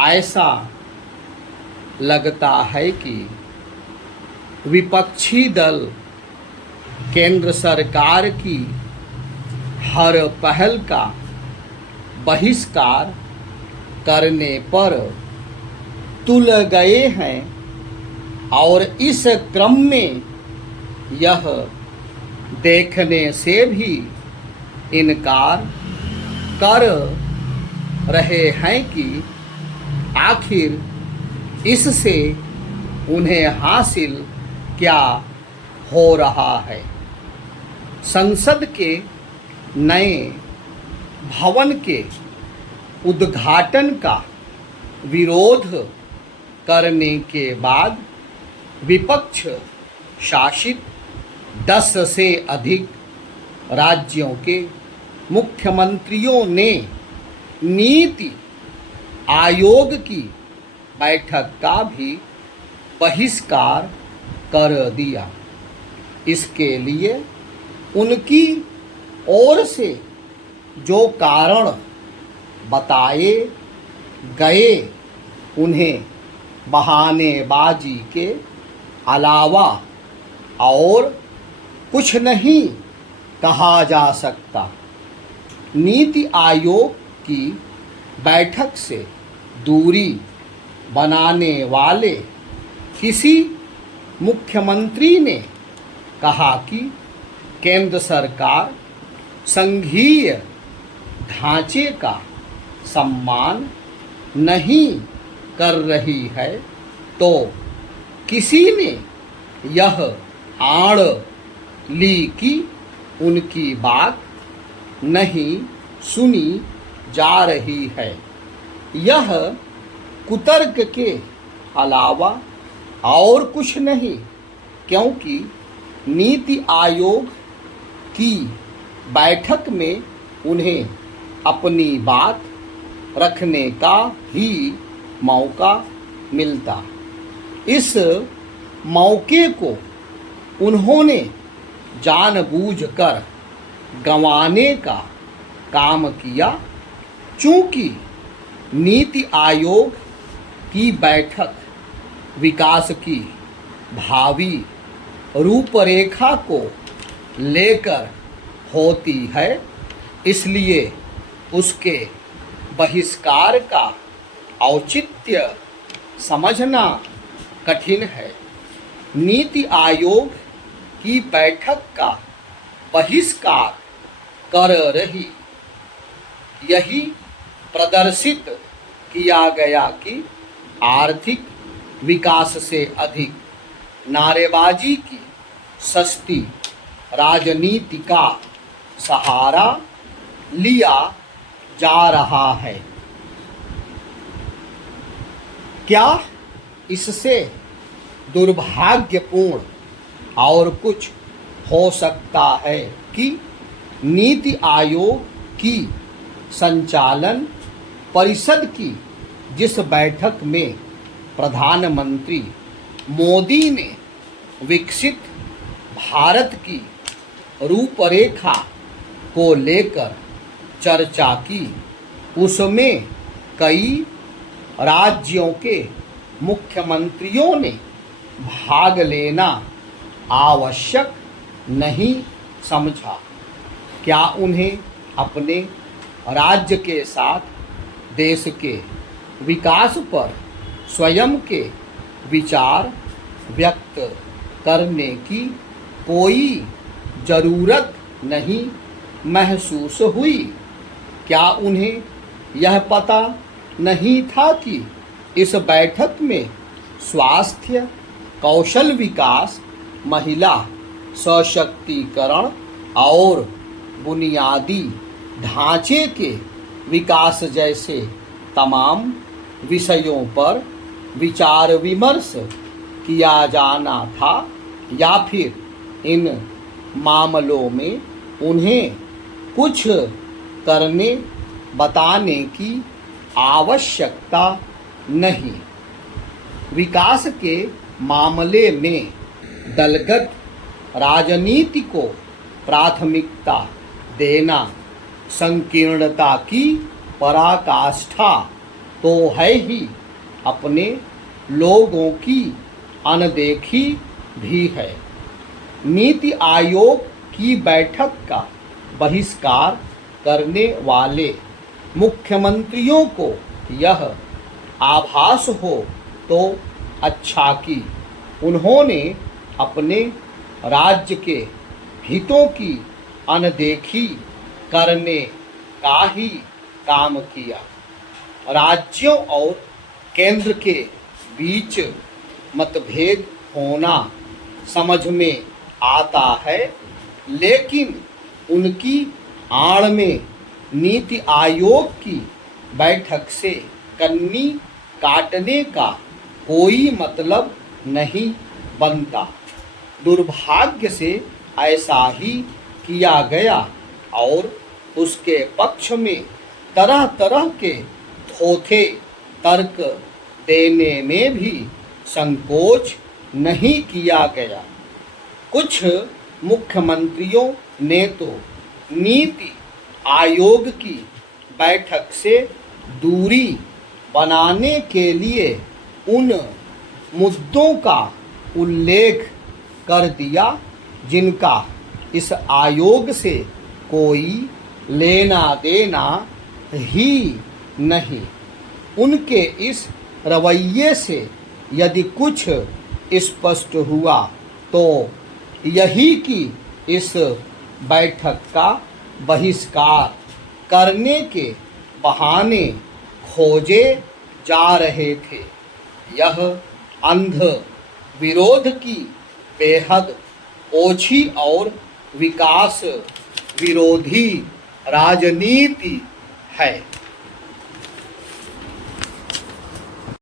ऐसा लगता है कि विपक्षी दल केंद्र सरकार की हर पहल का बहिष्कार करने पर तुल गए हैं और इस क्रम में यह देखने से भी इनकार कर रहे हैं कि आखिर इससे उन्हें हासिल क्या हो रहा है। संसद के नए भवन के उद्घाटन का विरोध करने के बाद विपक्ष शासित 10 से अधिक राज्यों के मुख्यमंत्रियों ने नीति आयोग की बैठक का भी बहिष्कार कर दिया। इसके लिए उनकी ओर से जो कारण बताए गए उन्हें बहानेबाजी के अलावा और कुछ नहीं कहा जा सकता। नीति आयोग की बैठक से दूरी बनाने वाले किसी मुख्यमंत्री ने कहा कि केंद्र सरकार संघीय ढांचे का सम्मान नहीं कर रही है, तो किसी ने यह आड़ ली कि उनकी बात नहीं सुनी जा रही है। यह कुतर्क के अलावा और कुछ नहीं, क्योंकि नीति आयोग की बैठक में उन्हें अपनी बात रखने का ही मौका मिलता। इस मौके को उन्होंने जानबूझकर गंवाने का काम किया। चूंकि नीति आयोग की बैठक विकास की भावी रूपरेखा को लेकर होती है, इसलिए उसके बहिष्कार का औचित्य समझना कठिन है। नीति आयोग की बैठक का बहिष्कार कर रही यही प्रदर्शित किया गया कि आर्थिक विकास से अधिक नारेबाजी की सस्ती राजनीति का सहारा लिया जा रहा है। क्या इससे दुर्भाग्यपूर्ण और कुछ हो सकता है कि नीति आयोग की संचालन परिषद की जिस बैठक में प्रधानमंत्री मोदी ने विकसित भारत की रूपरेखा को लेकर चर्चा की, उसमें कई राज्यों के मुख्यमंत्रियों ने भाग लेना आवश्यक नहीं समझा। क्या उन्हें अपने राज्य के साथ देश के विकास पर स्वयं के विचार व्यक्त करने की कोई ज़रूरत नहीं महसूस हुई? क्या उन्हें यह पता नहीं था कि इस बैठक में स्वास्थ्य, कौशल विकास, महिला सशक्तिकरण और बुनियादी ढांचे के विकास जैसे तमाम विषयों पर विचार विमर्श किया जाना था, या फिर इन मामलों में उन्हें कुछ करने बताने की आवश्यकता नहीं? विकास के मामले में दलगत राजनीति को प्राथमिकता देना संकीर्णता की पराकाष्ठा तो है ही, अपने लोगों की अनदेखी भी है। नीति आयोग की बैठक का बहिष्कार करने वाले मुख्यमंत्रियों को यह आभास हो तो अच्छा कि उन्होंने अपने राज्य के हितों की अनदेखी करने का ही काम किया। राज्यों और केंद्र के बीच मतभेद होना समझ में आता है, लेकिन उनकी आड़ में नीति आयोग की बैठक से कन्नी काटने का कोई मतलब नहीं बनता। दुर्भाग्य से ऐसा ही किया गया और उसके पक्ष में तरह तरह के थोथे तर्क देने में भी संकोच नहीं किया गया। कुछ मुख्यमंत्रियों ने तो नीति आयोग की बैठक से दूरी बनाने के लिए उन मुद्दों का उल्लेख कर दिया जिनका इस आयोग से कोई लेना देना ही नहीं। उनके इस रवैये से यदि कुछ स्पष्ट हुआ तो यही कि इस बैठक का बहिष्कार करने के बहाने खोजे जा रहे थे। यह अंध विरोध की बेहद ओछी और विकास विरोधी राजनीति है।